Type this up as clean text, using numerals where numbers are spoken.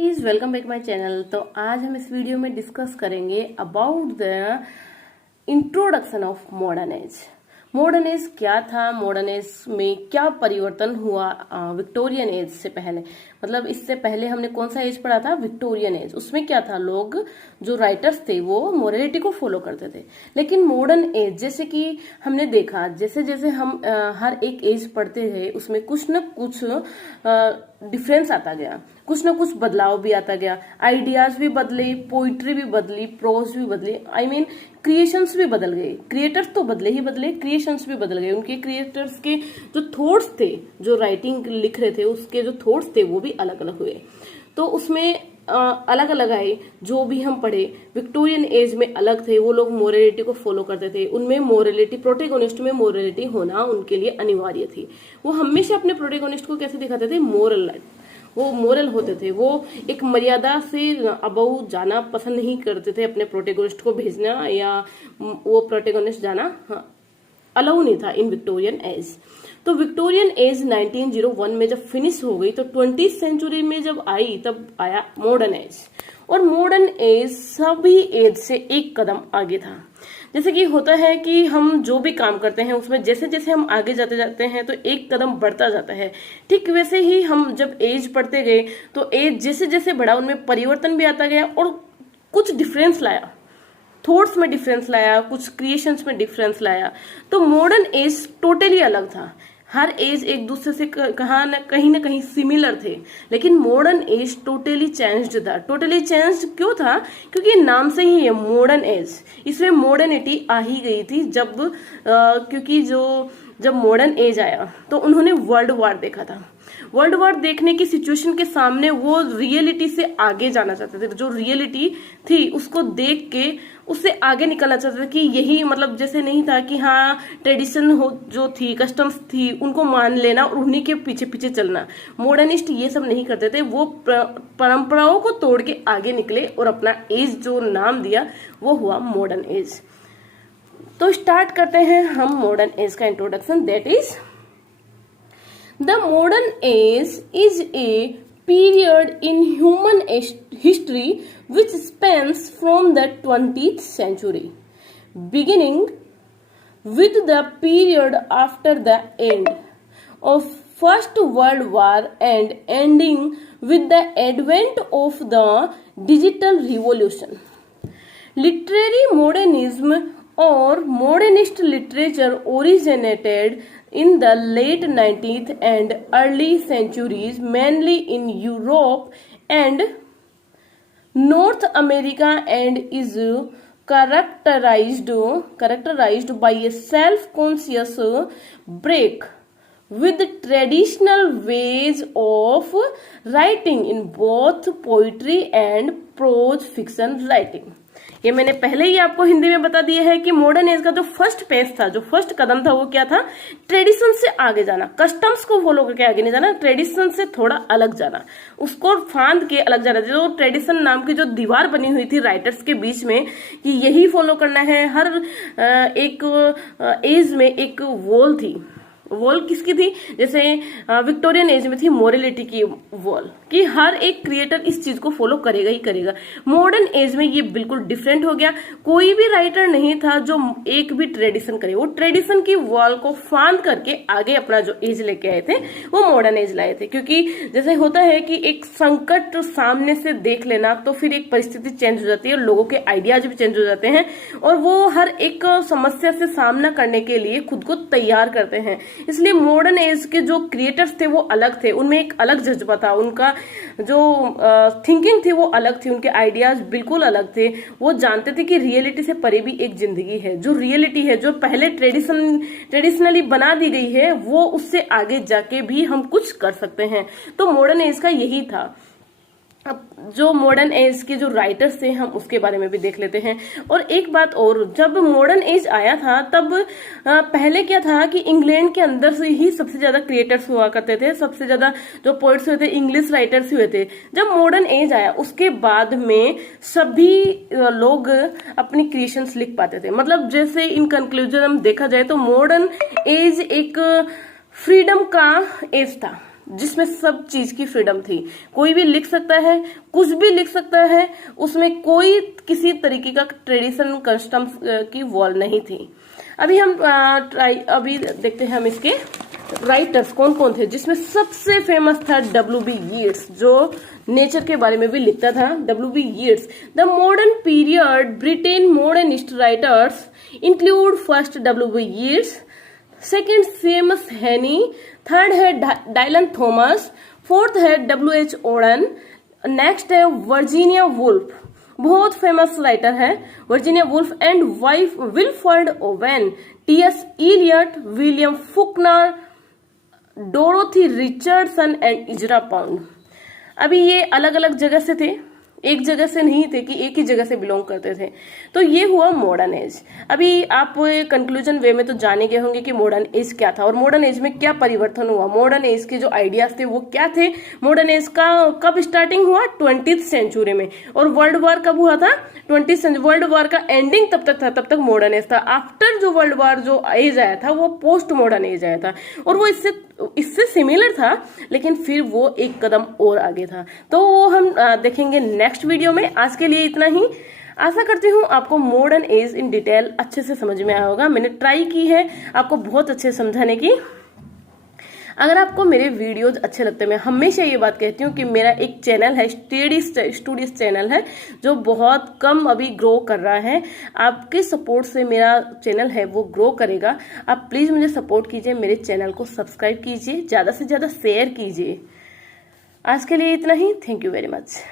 Please welcome back my channel. तो आज हम इस वीडियो में डिस्कस करेंगे about the introduction of modern age. Modern age क्या था, मॉडर्न एज में क्या परिवर्तन हुआ विक्टोरियन एज से पहले। मतलब इससे पहले हमने कौन सा एज पढ़ा था, विक्टोरियन एज। उसमें क्या था, लोग जो राइटर्स थे वो मोरालिटी को फॉलो करते थे। लेकिन मॉडर्न एज जैसे कि हमने देखा, जैसे जैसे हम हर एक एज पढ़ते थे उसमें कुछ न कुछ डिफरेंस आता गया, कुछ ना कुछ बदलाव भी आता गया। आइडियाज भी बदले, पोइट्री भी बदली, प्रोज भी बदली, आई मीन क्रिएशंस भी बदल गए। क्रिएटर्स तो बदले ही बदले, क्रिएशंस भी बदल गए। उनके क्रिएटर्स के जो थॉट्स थे, जो राइटिंग लिख रहे थे उसके जो थॉट्स थे वो भी अलग अलग हुए। तो उसमें अलग अलग आए। जो भी हम पढ़े विक्टोरियन एज में अलग थे, वो लोग मोरालिटी को फॉलो करते थे। उनमें मोरालिटी, प्रोटेगोनिस्ट में मोरालिटी होना उनके लिए अनिवार्य थी। वो हमेशा अपने प्रोटेगोनिस्ट को कैसे दिखाते थे, मोरल। वो मोरल होते थे, वो एक मर्यादा से अबव जाना पसंद नहीं करते थे। अपने प्रोटेगोनिस्ट को भेजना या वो प्रोटेगोनिस्ट जाना अलाउ नहीं था इन विक्टोरियन एज। तो विक्टोरियन एज 1901 में जब फिनिश हो गई तो 20th सेंचुरी में जब आई तब आया मॉडर्न एज। और मॉडर्न एज सभी एज से एक कदम आगे था। जैसे कि होता है कि हम जो भी काम करते हैं उसमें जैसे जैसे हम आगे जाते जाते हैं तो एक कदम बढ़ता जाता है। ठीक वैसे ही हम जब एज बढ़ते गए तो एज जैसे जैसे बढ़ा उनमें परिवर्तन भी आता गया और कुछ डिफरेंस लाया। थॉट्स में डिफरेंस लाया, कुछ क्रिएशंस में डिफरेंस लाया। तो मॉडर्न एज टोटली अलग था। हर एज एक दूसरे से कहीं ना कहीं सिमिलर थे, लेकिन मॉडर्न एज टोटली चेंज्ड था। टोटली चेंज्ड क्यों था, क्योंकि नाम से ही है मॉडर्न एज, इसमें मॉडर्निटी आ ही गई थी। क्योंकि जब मॉडर्न एज आया तो उन्होंने वर्ल्ड वॉर देखा था। वर्ल्ड वॉर देखने की सिचुएशन के सामने वो रियलिटी से आगे जाना चाहते थे। जो रियलिटी थी उसको देख के उससे आगे निकलना चाहते थे कि यही, मतलब जैसे नहीं था कि हाँ ट्रेडिशन हो जो थी, कस्टम्स थी, उनको मान लेना और उन्हीं के पीछे पीछे चलना। मॉडर्निस्ट ये सब नहीं करते थे। वो परंपराओं को तोड़ के आगे निकले और अपना एज जो नाम दिया वो हुआ मॉडर्न एज। तो स्टार्ट करते हैं हम मॉडर्न एज का introduction. That is the modern age is a period in human history which spans from the 20th century, beginning with the period after the end of First World War and ending with the advent of the digital revolution. Literary modernism or modernist literature originated in the late 19th and early centuries, mainly in Europe and North America, and is characterized by a self-conscious break with traditional ways of writing in both poetry and prose fiction writing. ये मैंने पहले ही आपको हिंदी में बता दिया है कि modern age का जो फर्स्ट पेज था, जो फर्स्ट कदम था वो क्या था, ट्रेडिशन से आगे जाना। कस्टम्स को फॉलो करके आगे नहीं जाना, ट्रेडिशन से थोड़ा अलग जाना, उसको फांद के अलग जाना। जो ट्रेडिशन नाम की जो दीवार बनी हुई थी राइटर्स के बीच में कि यही फॉलो करना है, हर एक एज में एक वॉल थी। वॉल किसकी थी, जैसे विक्टोरियन एज में थी मोरालिटी की वॉल, कि हर एक क्रिएटर इस चीज को फॉलो करेगा ही करेगा। मॉडर्न एज में ये बिल्कुल डिफरेंट हो गया। कोई भी राइटर नहीं था जो एक भी ट्रेडिशन करे। वो ट्रेडिशन की वॉल को फांद करके आगे अपना जो एज लेके आए थे वो मॉडर्न एज लाए थे। क्योंकि जैसे होता है कि एक संकट सामने से देख लेना तो फिर एक परिस्थिति चेंज हो जाती है, लोगों के आइडियाज भी चेंज हो जाते हैं और वो हर एक समस्या से सामना करने के लिए खुद को तैयार करते हैं। इसलिए मॉडर्न एज के जो क्रिएटर्स थे वो अलग थे, उनमें एक अलग जज्बा था, उनका जो थिंकिंग थी वो अलग थी, उनके आइडियाज बिल्कुल अलग थे। वो जानते थे कि रियलिटी से परे भी एक जिंदगी है। जो रियलिटी है, जो पहले ट्रेडिशनली बना दी गई है, वो उससे आगे जाके भी हम कुछ कर सकते हैं। तो मॉडर्न एज का यही था। अब जो मॉडर्न एज के जो राइटर्स थे हम उसके बारे में भी देख लेते हैं। और एक बात और, जब मॉडर्न एज आया था तब पहले क्या था कि इंग्लैंड के अंदर से ही सबसे ज्यादा क्रिएटर्स हुआ करते थे, सबसे ज्यादा जो पोइट्स हुए थे इंग्लिश राइटर्स हुए थे। जब मॉडर्न एज आया उसके बाद में सभी लोग अपनी क्रिएशंस लिख पाते थे। मतलब जैसे इन कंक्लूजन हम देखा जाए तो मॉडर्न एज एक फ्रीडम का एज था। जिसमें सब चीज की फ्रीडम थी, कोई भी लिख सकता है, कुछ भी लिख सकता है, उसमें कोई किसी तरीके का ट्रेडिशन कस्टम की वॉल नहीं थी। अभी हम अभी देखते हैं हम इसके राइटर्स कौन कौन थे, जिसमें सबसे फेमस था W.B. Yeats, जो नेचर के बारे में भी लिखता था। W.B. Yeats। The modern period Britain modernist writers include first W.B. Yeats, second Seamus Heaney, third है डायलन थॉमस, फोर्थ है W.H. Auden, नेक्स्ट है वर्जीनिया वुल्फ, बहुत फेमस राइटर है Virginia Woolf, and wife Wilfred Owen, T.S. Eliot, William Faulkner, Dorothy Richardson and Ezra Pound. अभी ये अलग अलग जगह से थे, एक जगह से नहीं थे कि एक ही जगह से बिलोंग करते थे। तो ये हुआ मॉडर्न एज। अभी आप कंक्लूजन वे में तो जाने गए होंगे कि मॉडर्न एज क्या था और मॉडर्न एज में क्या परिवर्तन हुआ, मॉडर्न एज के जो आइडियाज थे वो क्या थे, मॉडर्न एज का कब स्टार्टिंग हुआ 20th सेंचुरी में, और वर्ल्ड वॉर कब हुआ था 20th सेंचुरी, वर्ल्ड वॉर का एंडिंग तब तक था, तब तक मॉडर्न एज था। आफ्टर जो वर्ल्ड वॉर जो एज आया था वो पोस्ट मॉडर्न एज आया था, और वो इससे सिमिलर था, लेकिन फिर वो एक कदम और आगे था। तो वो हम देखेंगे नेक्स्ट वीडियो में। आज के लिए इतना ही। आशा करती हूँ आपको मॉडर्न एज इन डिटेल अच्छे से समझ में आया होगा। मैंने ट्राई की है आपको बहुत अच्छे समझाने की। अगर आपको मेरे वीडियोज अच्छे लगते हैं, मैं हमेशा ये बात कहती हूँ कि मेरा एक चैनल है, स्टडीज चैनल है, जो बहुत कम अभी ग्रो कर रहा है। आपके सपोर्ट से मेरा चैनल है वो ग्रो करेगा। आप प्लीज मुझे सपोर्ट कीजिए, मेरे चैनल को सब्सक्राइब कीजिए, ज्यादा से ज्यादा शेयर कीजिए। आज के लिए इतना ही। Thank you very much.